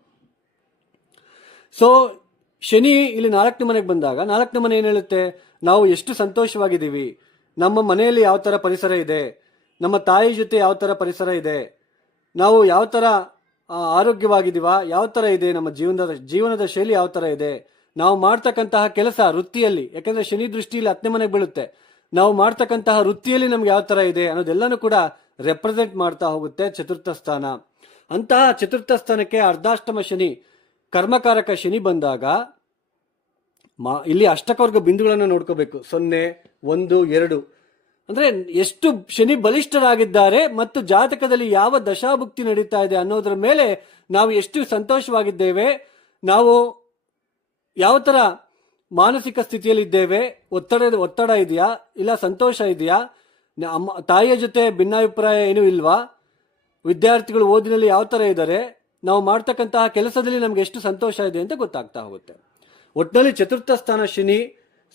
ಸೊ ಶನಿ ಇಲ್ಲಿ 4ನೇ ಮನೆಗೆ ಬಂದಾಗ, 4ನೇ ಮನೆ ಏನ್ ಹೇಳುತ್ತೆ? ನಾವು ಎಷ್ಟು ಸಂತೋಷವಾಗಿದ್ದೀವಿ, ನಮ್ಮ ಮನೆಯಲ್ಲಿ ಯಾವ ತರ ಪರಿಸರ ಇದೆ, ನಮ್ಮ ತಾಯಿ ಜೊತೆ ಯಾವ ತರ ಪರಿಸರ ಇದೆ, ನಾವು ಯಾವ ತರ ಆರೋಗ್ಯವಾಗಿದ್ದೀವಾ, ಯಾವ ತರ ಇದೆ ನಮ್ಮ ಜೀವನದ ಶೈಲಿ ಯಾವ ತರ ಇದೆ, ನಾವು ಮಾಡ್ತಕ್ಕಂತಹ ಕೆಲಸ ವೃತ್ತಿಯಲ್ಲಿ, ಯಾಕಂದ್ರೆ ಶನಿ ದೃಷ್ಟಿಯಲ್ಲಿ 10ನೇ ಮನೆಗೆ ಬೀಳುತ್ತೆ, ನಾವು ಮಾಡ್ತಕ್ಕಂತಹ ವೃತ್ತಿಯಲ್ಲಿ ನಮ್ಗೆ ಯಾವ ತರ ಇದೆ ಅನ್ನೋದೆಲ್ಲನೂ ಕೂಡ ರೆಪ್ರೆಸೆಂಟ್ ಮಾಡ್ತಾ ಹೋಗುತ್ತೆ ಚತುರ್ಥ ಸ್ಥಾನ. ಅಂತಹ ಚತುರ್ಥ ಸ್ಥಾನಕ್ಕೆ ಅರ್ಧಾಷ್ಟಮ ಶನಿ, ಕರ್ಮಕಾರಕ ಶನಿ ಬಂದಾಗ ಇಲ್ಲಿ ಅಷ್ಟಕವರ್ಗ ಬಿಂದುಗಳನ್ನು ನೋಡ್ಕೋಬೇಕು. 0, 1, 2 ಅಂದ್ರೆ ಎಷ್ಟು ಶನಿ ಬಲಿಷ್ಠರಾಗಿದ್ದಾರೆ ಮತ್ತು ಜಾತಕದಲ್ಲಿ ಯಾವ ದಶಾಭುಕ್ತಿ ನಡೀತಾ ಇದೆ ಅನ್ನೋದ್ರ ಮೇಲೆ ನಾವು ಎಷ್ಟು ಸಂತೋಷವಾಗಿದ್ದೇವೆ, ನಾವು ಯಾವ ತರ ಮಾನಸಿಕ ಸ್ಥಿತಿಯಲ್ಲಿ ಇದ್ದೇವೆ, ಒತ್ತಡ ಇದೆಯಾ, ಇಲ್ಲ ಸಂತೋಷ ಇದೆಯಾ, ತಾಯಿಯ ಜೊತೆ ಭಿನ್ನಾಭಿಪ್ರಾಯ ಏನೂ ಇಲ್ವಾ, ವಿದ್ಯಾರ್ಥಿಗಳು ಓದಿನಲ್ಲಿ ಯಾವ ತರ ಇದ್ದಾರೆ, ನಾವು ಮಾಡ್ತಕ್ಕಂತಹ ಕೆಲಸದಲ್ಲಿ ನಮ್ಗೆ ಎಷ್ಟು ಸಂತೋಷ ಇದೆ ಅಂತ ಗೊತ್ತಾಗ್ತಾ ಹೋಗುತ್ತೆ. ಒಟ್ಟಿನಲ್ಲಿ ಚತುರ್ಥ ಸ್ಥಾನ ಶನಿ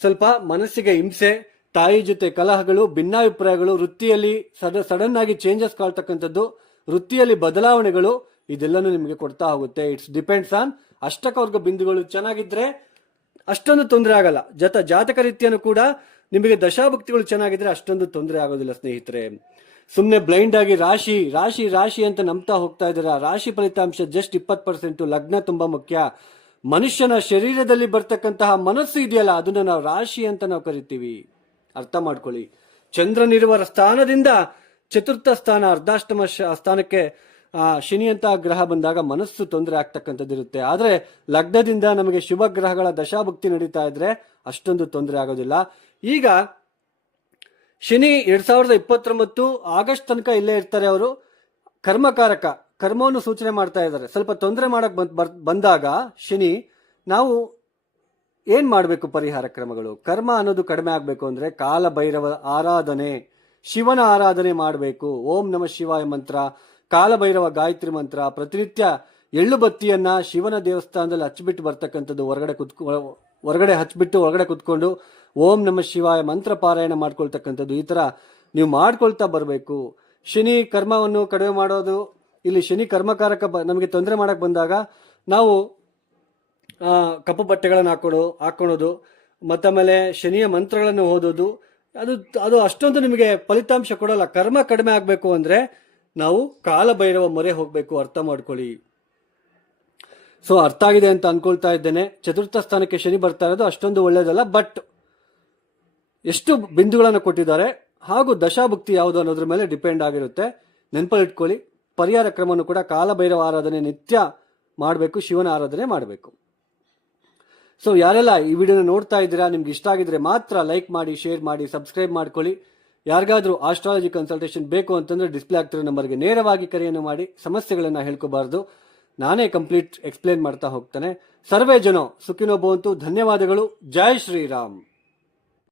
ಸ್ವಲ್ಪ ಮನಸ್ಸಿಗೆ ಹಿಂಸೆ, ತಾಯಿ ಜೊತೆ ಕಲಹಗಳು, ಭಿನ್ನಾಭಿಪ್ರಾಯಗಳು, ವೃತ್ತಿಯಲ್ಲಿ ಸಡನ್ ಆಗಿ ಚೇಂಜಸ್ ಕಾಳ್ತಕ್ಕಂಥದ್ದು, ವೃತ್ತಿಯಲ್ಲಿ ಬದಲಾವಣೆಗಳು, ಇದೆಲ್ಲನೂ ನಿಮಗೆ ಕೊಡ್ತಾ ಹೋಗುತ್ತೆ. ಇಟ್ಸ್ ಡಿಪೆಂಡ್ಸ್ ಆನ್ ಅಷ್ಟಕವರ್ಗ ಬಿಂದುಗಳು ಚೆನ್ನಾಗಿದ್ರೆ ಅಷ್ಟೊಂದು ತೊಂದರೆ ಆಗಲ್ಲ. ಜಾತಕ ರೀತಿಯನ್ನು ಕೂಡ ನಿಮಗೆ ದಶಾಭಕ್ತಿಗಳು ಚೆನ್ನಾಗಿದ್ರೆ ಅಷ್ಟೊಂದು ತೊಂದರೆ ಆಗೋದಿಲ್ಲ ಸ್ನೇಹಿತರೆ. ಸುಮ್ಮನೆ ಬ್ಲೈಂಡ್ ಆಗಿ ರಾಶಿ ರಾಶಿ ರಾಶಿ ಅಂತ ನಂಬ್ತಾ ಹೋಗ್ತಾ ಇದ್ದೀರಾ. ರಾಶಿ ಫಲಿತಾಂಶ ಜಸ್ಟ್ 20%. ಲಗ್ನ ತುಂಬಾ ಮುಖ್ಯ. ಮನುಷ್ಯನ ಶರೀರದಲ್ಲಿ ಬರ್ತಕ್ಕಂತಹ ಮನಸ್ಸು ಇದೆಯಲ್ಲ, ಅದನ್ನ ನಾವು ರಾಶಿ ಅಂತ ನಾವು ಕರಿತೀವಿ. ಅರ್ಥ ಮಾಡ್ಕೊಳ್ಳಿ. ಚಂದ್ರನಿರುವ ಸ್ಥಾನದಿಂದ ಚತುರ್ಥ ಸ್ಥಾನ, ಅರ್ಧಾಷ್ಟಮ ಸ್ಥಾನಕ್ಕೆ ಶನಿ ಅಂತ ಗ್ರಹ ಬಂದಾಗ ಮನಸ್ಸು ತೊಂದರೆ ಆಗ್ತಕ್ಕಂಥದ್ದಿರುತ್ತೆ. ಆದ್ರೆ ಲಗ್ನದಿಂದ ನಮಗೆ ಶುಭ ಗ್ರಹಗಳ ದಶಾಭುಕ್ತಿ ನಡೀತಾ ಇದ್ರೆ ಅಷ್ಟೊಂದು ತೊಂದರೆ ಆಗೋದಿಲ್ಲ. ಈಗ ಶನಿ 2029 ಆಗಸ್ಟ್ ತನಕ ಇಲ್ಲೇ ಇರ್ತಾರೆ. ಅವರು ಕರ್ಮಕಾರಕ, ಕರ್ಮವನ್ನು ಸೂಚನೆ ಮಾಡ್ತಾ ಇದ್ದಾರೆ. ಸ್ವಲ್ಪ ತೊಂದರೆ ಮಾಡಕ್ ಬಂದಾಗ ಶನಿ, ನಾವು ಏನ್ ಮಾಡಬೇಕು? ಪರಿಹಾರ ಕ್ರಮಗಳು. ಕರ್ಮ ಅನ್ನೋದು ಕಡಿಮೆ ಆಗ್ಬೇಕು ಅಂದ್ರೆ ಕಾಲಭೈರವ ಆರಾಧನೆ, ಶಿವನ ಆರಾಧನೆ ಮಾಡಬೇಕು. ಓಂ ನಮಃ ಶಿವಾಯ ಮಂತ್ರ, ಕಾಲಭೈರವ ಗಾಯತ್ರಿ ಮಂತ್ರ, ಪ್ರತಿನಿತ್ಯ ಎಳ್ಳು ಬತ್ತಿಯನ್ನ ಶಿವನ ದೇವಸ್ಥಾನದಲ್ಲಿ ಹಚ್ಚಿಬಿಟ್ಟು ಬರ್ತಕ್ಕಂಥದ್ದು, ಹೊರಗಡೆ ಹಚ್ಬಿಟ್ಟು ಒಳಗಡೆ ಕುತ್ಕೊಂಡು ಓಂ ನಮಃ ಶಿವಾಯ ಮಂತ್ರ ಪಾರಾಯಣ ಮಾಡ್ಕೊಳ್ತಕ್ಕಂಥದ್ದು, ಈ ತರ ನೀವು ಮಾಡ್ಕೊಳ್ತಾ ಬರಬೇಕು. ಶನಿ ಕರ್ಮವನ್ನು ಕಡಿಮೆ ಮಾಡೋದು. ಇಲ್ಲಿ ಶನಿ ಕರ್ಮಕಾರಕ ನಮಗೆ ತೊಂದರೆ ಮಾಡಕ್ ಬಂದಾಗ ನಾವು ಕಪ್ಪು ಬಟ್ಟೆಗಳನ್ನು ಹಾಕೊಳ್ಳೋದು, ಮತ್ತಮೇಲೆ ಶನಿಯ ಮಂತ್ರಗಳನ್ನು ಓದೋದು, ಅದು ಅಷ್ಟೊಂದು ನಿಮಗೆ ಫಲಿತಾಂಶ ಕೊಡಲ್ಲ. ಕರ್ಮ ಕಡಿಮೆ ಆಗಬೇಕು ಅಂದ್ರೆ ನಾವು ಕಾಲಭೈರವ ಮೊರೆ ಹೋಗ್ಬೇಕು. ಅರ್ಥ ಮಾಡ್ಕೊಳ್ಳಿ. ಸೊ ಅರ್ಥ ಆಗಿದೆ ಅಂತ ಅನ್ಕೊಳ್ತಾ ಇದ್ದೇನೆ. ಚತುರ್ಥ ಸ್ಥಾನಕ್ಕೆ ಶನಿ ಬರ್ತಾ ಇರೋದು ಅಷ್ಟೊಂದು ಒಳ್ಳೇದಲ್ಲ, ಬಟ್ ಎಷ್ಟು ಬಿಂದುಗಳನ್ನು ಕೊಟ್ಟಿದ್ದಾರೆ ಹಾಗೂ ದಶಾಭುಕ್ತಿ ಯಾವುದು ಅನ್ನೋದ್ರ ಮೇಲೆ ಡಿಪೆಂಡ್ ಆಗಿರುತ್ತೆ. ನೆನಪಲ್ಲಿ ಇಟ್ಕೊಳ್ಳಿ. ಪರಿಹಾರ ಕ್ರಮವನ್ನು ಕೂಡ ಕಾಲಭೈರವ ಆರಾಧನೆ ನಿತ್ಯ ಮಾಡಬೇಕು, ಶಿವನ ಆರಾಧನೆ ಮಾಡಬೇಕು. ಸೊ ಯಾರೆಲ್ಲ ಈ ವಿಡಿಯೋನ ನೋಡ್ತಾ ಇದ್ದೀರಾ, ನಿಮ್ಗೆ ಇಷ್ಟ ಆಗಿದ್ರೆ ಮಾತ್ರ ಲೈಕ್ ಮಾಡಿ, ಶೇರ್ ಮಾಡಿ, ಸಬ್ಸ್ಕ್ರೈಬ್ ಮಾಡ್ಕೊಳ್ಳಿ. ಯಾರಿಗಾದ್ರೂ ಆಸ್ಟ್ರಾಲಜಿ ಕನ್ಸಲ್ಟೇಷನ್ ಬೇಕು ಅಂತಂದ್ರೆ ಡಿಸ್ಪ್ಲೇ ಆಗ್ತಿರೋ ನಂಬರ್ಗೆ ನೇರವಾಗಿ ಕರೆಯನ್ನು ಮಾಡಿ, ಸಮಸ್ಯೆಗಳನ್ನ ಹೇಳ್ಕೋಬಾರ್ದು, ನಾನೇ ಕಂಪ್ಲೀಟ್ ಎಕ್ಸ್ಪ್ಲೇನ್ ಮಾಡ್ತಾ ಹೋಗ್ತಾನೆ. ಸರ್ವೇ ಜನೋ ಸುಖಿನೋ ಭವಂತು. ಧನ್ಯವಾದಗಳು. ಜೈ ಶ್ರೀರಾಮ್.